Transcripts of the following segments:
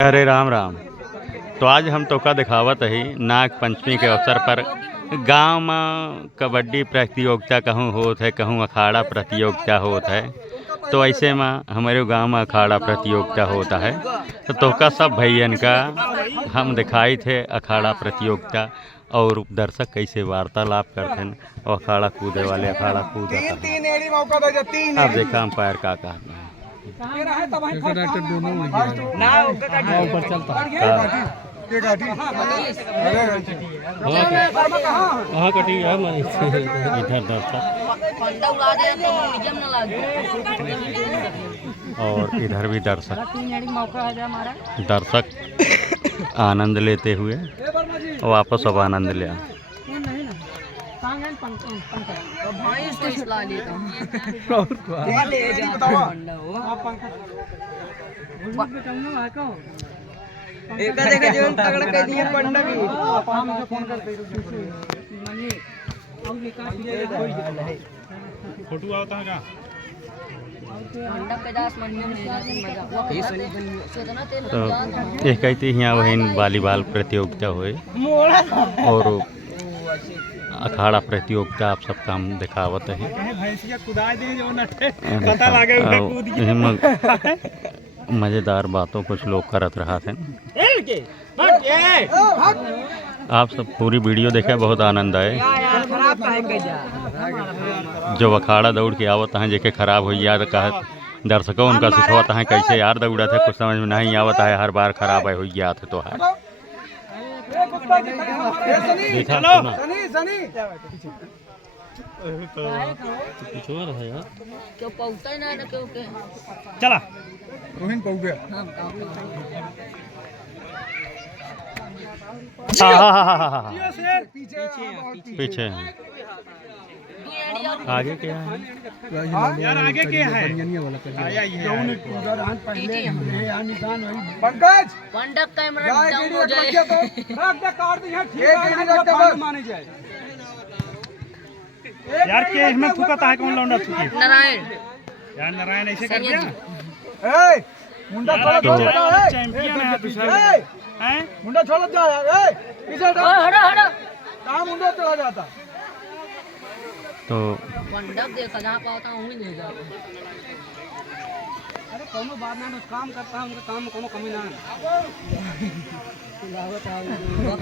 हरे राम राम। तो आज हम तो का दिखावत ही नाग पंचमी के अवसर पर गांव में कबड्डी प्रतियोगिता कहूँ होत है, कहूँ अखाड़ा प्रतियोगिता होत है। तो ऐसे में हमारे गांव में अखाड़ा प्रतियोगिता होता है। तो का सब भैयन का हम दिखाई थे अखाड़ा प्रतियोगिता और दर्शक कैसे वार्तालाप करते हैं और अखाड़ा कूदे वाले अखाड़ा कूद अब देखा अंपायर का कहना है। ऊपर चलता इधर दर्शक और इधर भी दर्शक आनंद लेते हुए वापस अब आनंद लिया। फोटो आता है क्या? तो ये कहते हैं यहाँ वही वॉलीबॉल प्रतियोगिता हुए और अखाड़ा प्रतियोगिता आप सबका हम दिखावत है। मज़ेदार बातों कुछ लोग करत रहा थे। आप सब पूरी वीडियो देखे, बहुत आनंद आए। जो अखाड़ा दौड़ के आवत हैं जेके खराब हो याद कहा दर्शकों उनका सिखवत हैं कैसे यार दौड़ा थे, कुछ समझ में नहीं आवत है, हर बार खराब हो गया थे। तो है चला पीछे आगे क्या है यार? आगे क्या है? पंकज पंडक कैमरा डाउन हो जाए यार के इसमें थूकता है कौन लौंडा थूकी? नारायण यार नारायण ऐसे कर दिया। ए मुंडा थोड़ा छोड़ दे। चैंपियन है दूसरा हैं। मुंडा छोड़ जा यार। ए पीछे हट। हटो हटो कहां मुंडा चला जाता? तो पंडक देखा जहाँ पाता हूँ नहीं जाता। अरे कोनो बात ना, काम करता है, उनका काम में कोनो कमी ना है।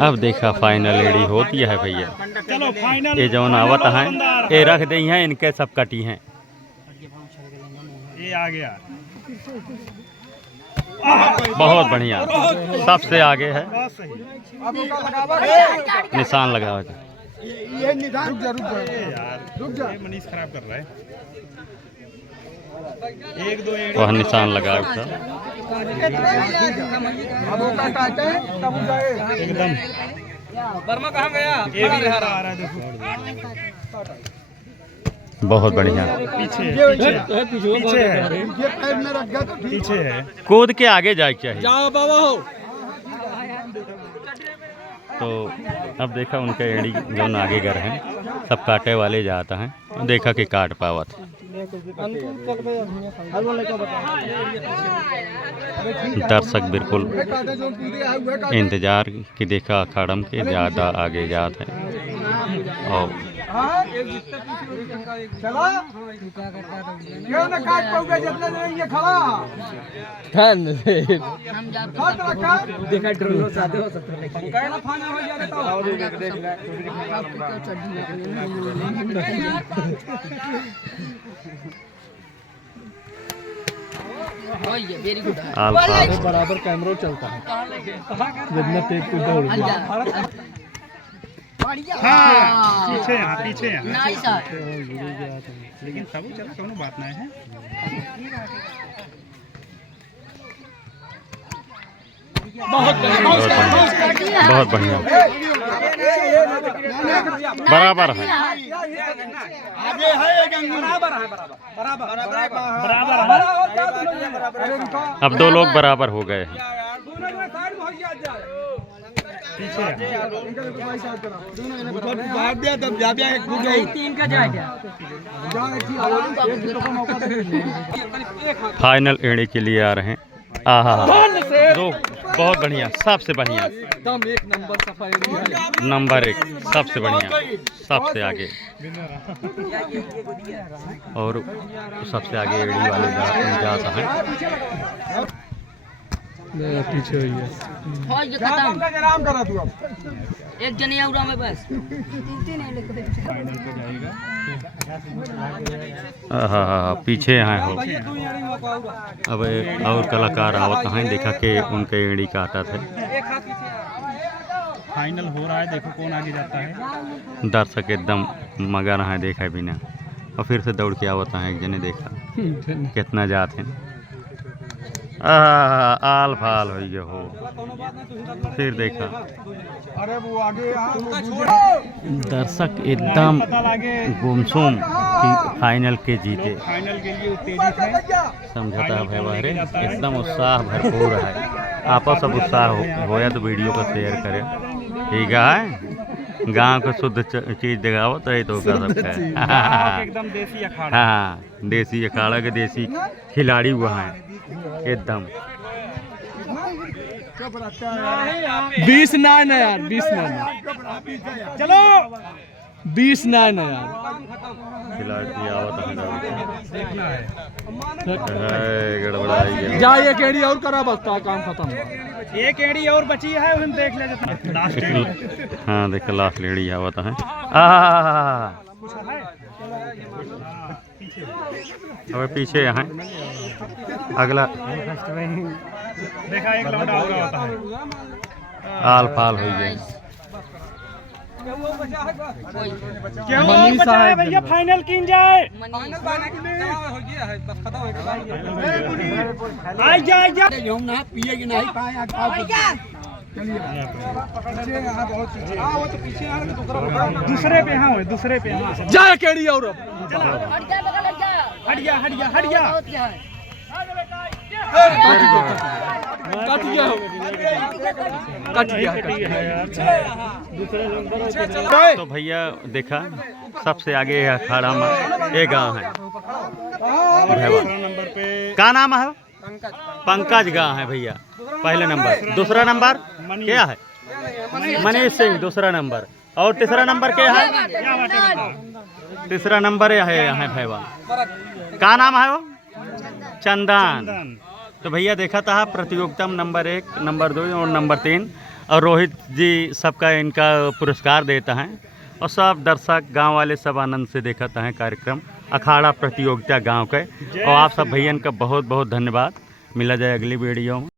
अब देखा फाइनल एडी होती है भैया। चलो फाइनल ये जौन आवत हैं ये रख दी हैं, इनके सब कटी हैं। ये आ गया बहुत बढ़िया, सबसे आगे है। बहुत सही। अब उनका लगावा निशान लगा हुआ है। ये निदान रुक जा यार रुक जा। ये मनीष खराब कर रहा है। एक दो एड़ी वह निशान लगा था अब उनका काटे तब जाए एकदम। वर्मा कहां गया? ये भी आ रहा है देखो। बहुत बढ़िया। पीछे पीछे है, ये पैर में रख गया तो पीछे है। कूद के आगे जाए चाहिए। जाओ बाबा हो। तो अब देखा उनके एड़ी जौन आगे घर हैं सब काटे वाले जाता हैं, देखा कि काट पावत। दर्शक बिल्कुल इंतजार की देखा अखाड़म के ज़्यादा आगे जाते हैं और चला क्यों ना काट पाओगे जितना देर ये खड़ा हम जाते हाथ रखा देखा ड्रोन साथे हो सकता है। कहना फाइनल हो जाए तो वेरी गुड अल्फा बराबर कैमरा चलता है जितना तेज कूदा उड़ गया। हाँ पीछे यहाँ पीछे यहाँ नाइस लेकिन सब चला कोनो बात नहीं है। बहुत बढ़िया बराबर है। आगे है बराबर अब दो लोग बराबर हो गए हैं। फाइनल एड़ी के लिए आ रहे हैं। आहा दो बहुत बढ़िया, सबसे बढ़िया, एकदम एक नंबर सफाई है। नंबर 1, सबसे बढ़िया, सबसे आगे। और सबसे आगे एड़ी वाले जाता है। पीछे हुई है। हो ये खत्म। आराम करा तू अब। एक जने और में बस। हाँ, पीछे हैं हो। अब और कलाकार आवत हैं, देखा कि उनके एड़ी काटा थे। फाइनल हो रहा है, देखो कौन आगे जाता है। दर्शक एकदम मगर हैं देखा बिना, और फिर से दौड़ के आवत हैं। एक जने देखा कितना जात हैं। आल फाल हो गए हो। फिर देखा अरे वो आगे दर्शक एकदम गुमसुम कि फाइनल के जीते। फाइनल के लिए उत्तेजित है। समझौता है बारे एकदम उत्साह भरपूर है। आपस सब उत्साह होया तो वीडियो को शेयर करें। ठीक है, गांव को शुद्ध चीज दिखाओ तो ये तो का सबका है। एकदम देसी अखाड़ा। हाँ, देसी अखाड़ा के देसी खिलाड़ी हुआ है एकदम। 20 ना यार, 20 ना। चलो 20 ना यार। खिलाड़ी आवत देखना है, गड़बड़ाई है। जा एक एड़ी और करा, बसता काम खत्म। एक एड़ी और बची है, उन देख ले लास्ट। हाँ देख लास्ट लेडी आवत है। अब पीछे यहाँ अगला देखा एक लौंडा हो रहा होता है। आल फाल हो गए। क्या बचा है भैया, फाइनल किन जाए। आई जा आई जा। पिएगी नहीं पाए। दूसरे पे हाँ, दूसरे पे हाँ। जा केड़ी और हट जा बगल हट जा। हट गया हट गया हट गया। बहुत क्या है? कट गया कट गया। तो भैया देखा सबसे आगे है अखाड़ा में ये गाँव है भैया। नंबर पे क्या नाम है? पंकज गाँव है भैया पहले नंबर। दूसरा नंबर क्या है? मनीष सिंह दूसरा नंबर। और तीसरा नंबर क्या है? तीसरा नंबर है भैया। क्या नाम है वो? चंदन। तो भैया देखा था प्रतियोगिता में नंबर 1, नंबर 2 और नंबर 3। और रोहित जी सबका इनका पुरस्कार देता है। और सब दर्शक गांव वाले सब आनंद से देखता है कार्यक्रम अखाड़ा प्रतियोगिता गांव के। और आप सब भैया का बहुत बहुत धन्यवाद। मिला जाए अगली वीडियो में।